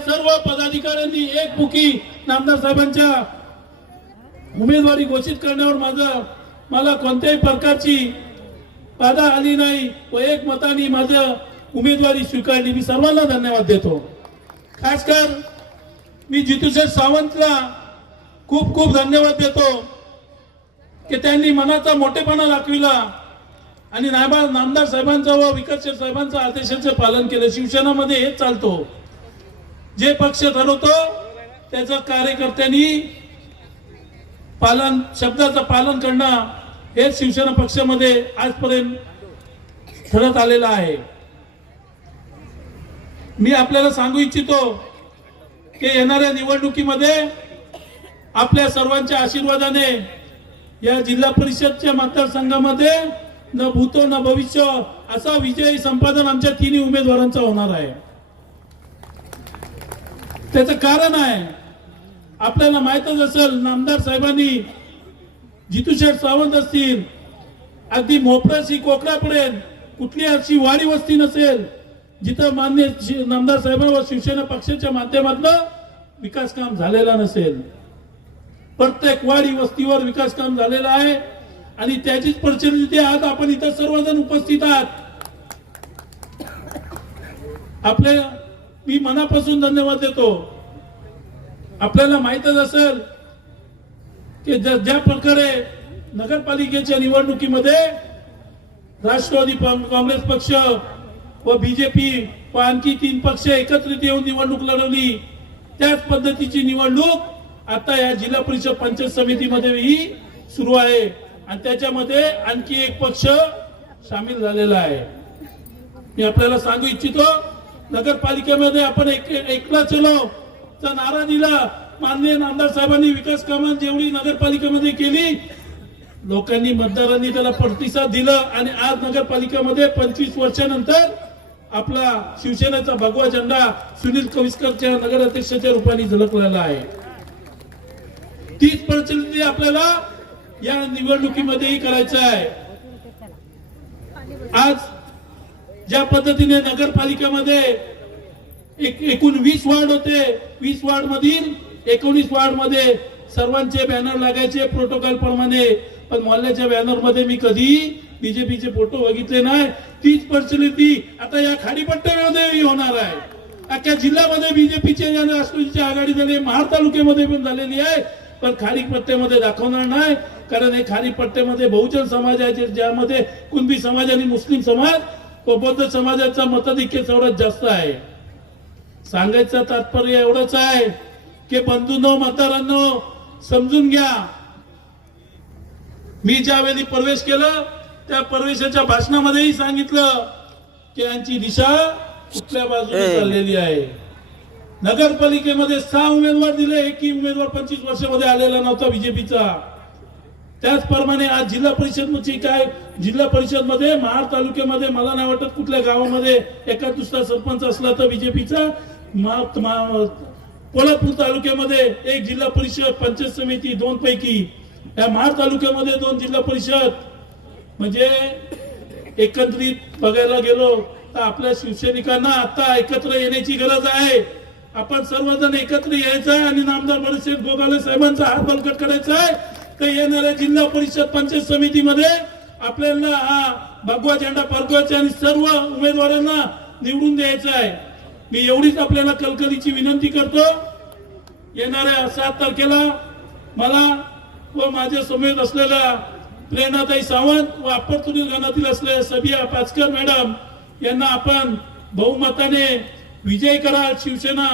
सर्व पदाधिकाऱ्यांनी एकमुखी नामदार साहेबांच्या उमेदवारी घोषित करण्यावर मला कोणत्याही प्रकारची बाधा आली नाही व एकमताने माझं उमेदवारी स्वीकारली. मी सर्वांना धन्यवाद देतो. खास कर मी जितूशेठ सावंतला खूप खूप धन्यवाद देतो की त्यांनी मनाचा मोठेपणा दाखविला आणि नामदार साहेबांचा व विकासशील साहेबांचा आदेशाचे पालन केलं. शिवसेनेमध्ये हेच चालतो, जे पक्ष ठरवतो त्याचं कार्यकर्त्यांनी शब्दाचं पालन करणं हे शिवसेना पक्षामध्ये आजपर्यंत ठरत आलेलं आहे. मी आपल्याला सांगू इच्छितो की येणाऱ्या निवडणुकीमध्ये आपल्या सर्वांच्या आशीर्वादाने या जिल्हा परिषदच्या मतदारसंघामध्ये न भूतो न भविष्य असा विजयी संपादन आमच्या तिन्ही उमेदवारांचा होणार आहे. त्याचं कारण आहे, आपल्याला माहितच असेल, नामदार साहेबांनी जितूशेठ सावंत असतील, अगदी मोपराशी कोकणापर्यंत कुठली अशी वाडी वस्ती नसेल जिथं मान्य नामदार साहेबांवर शिवसेना पक्षाच्या माध्यमातून विकास काम झालेला नसेल. प्रत्येक वाडी वस्तीवर विकास काम झालेला आहे आणि त्याचीच परिस्थिती आज आपण इथं सर्वजण उपस्थित आहात. मी मनापासून धन्यवाद देतो. आपल्याला माहितच असेल की ज्या प्रकारे नगरपालिकेच्या निवडणुकीमध्ये राष्ट्रवादी काँग्रेस पक्ष व बीजेपी व आणखी 3 पक्ष एकत्रित येऊन निवडणूक लढवली, त्याच पद्धतीची निवडणूक आता या जिल्हा परिषद पंचायत समितीमध्येही सुरू आहे आणि त्याच्यामध्ये आणखी एक पक्ष सामील झालेला आहे. मी आपल्याला सांगू इच्छितो, नगरपालिकेमध्ये आपण एकला चलो चा नारा दिला. माननीय नामदार साहेबांनी विकास कामं जेवढी नगरपालिकेमध्ये केली, लोकांनी मतदारांनी त्याला प्रतिसाद दिला आणि आज नगरपालिकेमध्ये 25 वर्षानंतर आपला शिवसेनेचा भगवा झेंडा सुनील कविस्करच्या नगराध्यक्षाच्या रूपाने झळकलेला आहे. तीच परिस्थिती आपल्याला या निवडणुकीमध्येही करायचं आहे. आज ज्या पद्धतीने नगरपालिकेमध्ये एकूण 20 वार्ड होते, 20 वार्ड मधील 19 वार्ड मध्ये सर्वांचे बॅनर लागायचे प्रोटोकॉल प्रमाणे, पण मोहल्ल्याच्या बॅनर मध्ये मी कधी बीजेपीचे फोटो बघितले नाही. तीच परिस्थिती आता या खाडीपट्ट्यामध्ये होणार आहे. अख्ख्या जिल्ह्यामध्ये बीजेपीचे आणि राष्ट्रवादीची आघाडी झाली, महाड तालुक्यामध्ये पण झालेली आहे, पण खाडीपट्ट्यामध्ये दाखवणार नाही. कारण हे खाडीपट्ट्यामध्ये बहुजन समाज आहे, ज्यामध्ये कुणबी समाज आणि मुस्लिम समाज व बौद्ध समाजाचा मताधिक्य सर्वात जास्त आहे. सांगायचं तात्पर्य एवढंच आहे की बंधूंनो, मतदारांनो, समजून घ्या. मी ज्यावेळी प्रवेश केला त्या प्रवेशाच्या भाषणामध्येही सांगितलं की यांची दिशा कुठल्या बाजूने चाललेली आहे. नगरपालिकेमध्ये 6 उमेदवार दिले, एकही उमेदवार 25 वर्षामध्ये आलेला नव्हता बीजेपीचा. त्याचप्रमाणे आज जिल्हा परिषद मध्ये महाड तालुक्यामध्ये मला नाही वाटत कुठल्या गावामध्ये एका दुसरा सरपंच असला तर बीजेपीचा. कोल्हापूर तालुक्यामध्ये 1 जिल्हा परिषद पंचायत समिती, 2 पैकी या महाड तालुक्यामध्ये 2 जिल्हा परिषद. म्हणजे एकत्रित बघायला गेलो तर आपल्या शिवसैनिकांना आता एकत्र येण्याची गरज आहे. आपण सर्वजण एकत्र यायचं आहे आणि नामदार बडशेठ गोगावले साहेबांचा हात बळकट करायचा आहे. तर येणाऱ्या जिल्हा परिषद पंचायत समितीमध्ये आपल्याला हा भगवा झेंडा फडकवायचा आणि सर्व उमेदवारांना निवडून द्यायचा आहे. मी एवढीच आपल्याला कळकळीची विनंती करतो. येणाऱ्या 7 तारखेला मला व माझ्या समेत असलेल्या प्रेरणाताई सावंत व अप्पर तुरील गणातील असलेल्या सबिया पाचकर मॅडम यांना आपण बहुमताने विजय कराल. शिवसेना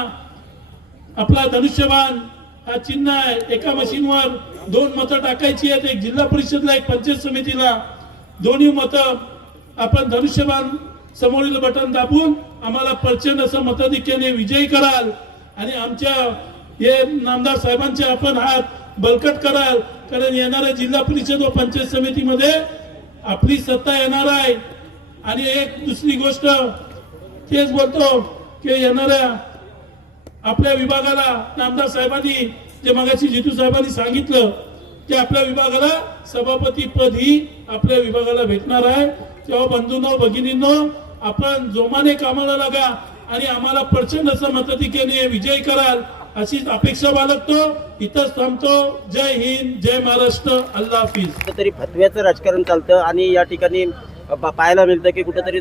आपला धनुष्यबाण हा चिन्ह आहे. एका मशीनवर 2 मतं टाकायची आहेत, एक जिल्हा परिषदला, एक पंचायत समितीला. दोन्ही मतं आपण धनुष्यबाण समोरील बटन दाबून आम्हाला प्रचंड असं मताधिक्याने विजयी कराल आणि आमच्या हे नामदार साहेबांचे आपण हात बळकट कराल. कारण येणाऱ्या जिल्हा परिषद व पंचायत समितीमध्ये आपली सत्ता येणार आहे. आणि एक दुसरी गोष्ट तेच बोलतो की येणाऱ्या आपल्या विभागाला नामदार साहेबांनी जे मगाशी जितू साहेबांनी सांगितलं की आपल्या विभागाला सभापती पद ही आपल्या विभागाला भेटणार आहे. तेव्हा बंधूंनो, भगिनींनो, आपण जोमाने कामाला लागा. आणि आम्हाला प्रचंड असं मताधिक्याने विजयी कराल अशीच अपेक्षा बाळगतो. इथंच थांबतो. जय हिंद, जय महाराष्ट्र, अल्लाह हाफिज. कुठेतरी फतव्याचं राजकारण चालतं आणि या ठिकाणी पाहायला मिळतं की कुठेतरी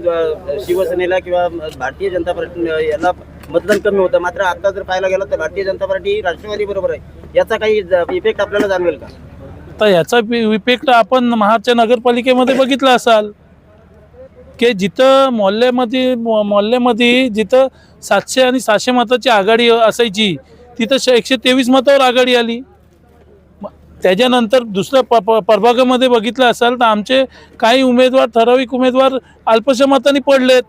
शिवसेनेला किंवा भारतीय जनता पार्टी याला मतदान कमी होतं. मात्र आता जर पाहायला गेलं तर भारतीय जनता पार्टी राष्ट्रवादी बरोबर आहे. याचा काही इफेक्ट आपल्याला जाणवेल का? तर याचा इफेक्ट आपण महाडच्या नगरपालिकेमध्ये बघितला असाल की जिथं मोहल्ल्यामध्ये जिथं 700 आणि 600 मताची आघाडी असायची तिथं 123 मतावर आघाडी आली. त्याच्यानंतर दुसऱ्या प्रभागामध्ये बघितलं असाल तर आमचे काही उमेदवार ठराविक उमेदवार अल्पशा मतांनी पडलेत.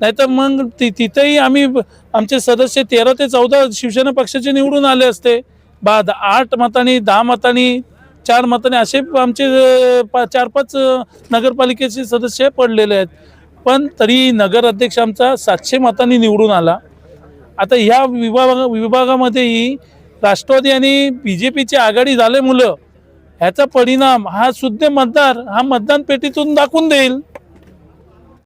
नाहीतर मग तिथेही आम्ही आमचे सदस्य 13 ते 14 शिवसेना पक्षाचे निवडून आले असते. 8 मतांनी 10 मतांनी 4 मतांनी असे आमचे 4-5 नगरपालिकेचे सदस्य पडलेले आहेत. पण तरी नगर अध्यक्ष आमचा 700 मतांनी निवडून आला. आता ह्या विभागामध्येही राष्ट्रवादी आणि BJPची आघाडी झाल्यामुळं ह्याचा परिणाम हा शुद्ध मतदार हा मतदान पेटीतून दाखवून देईल.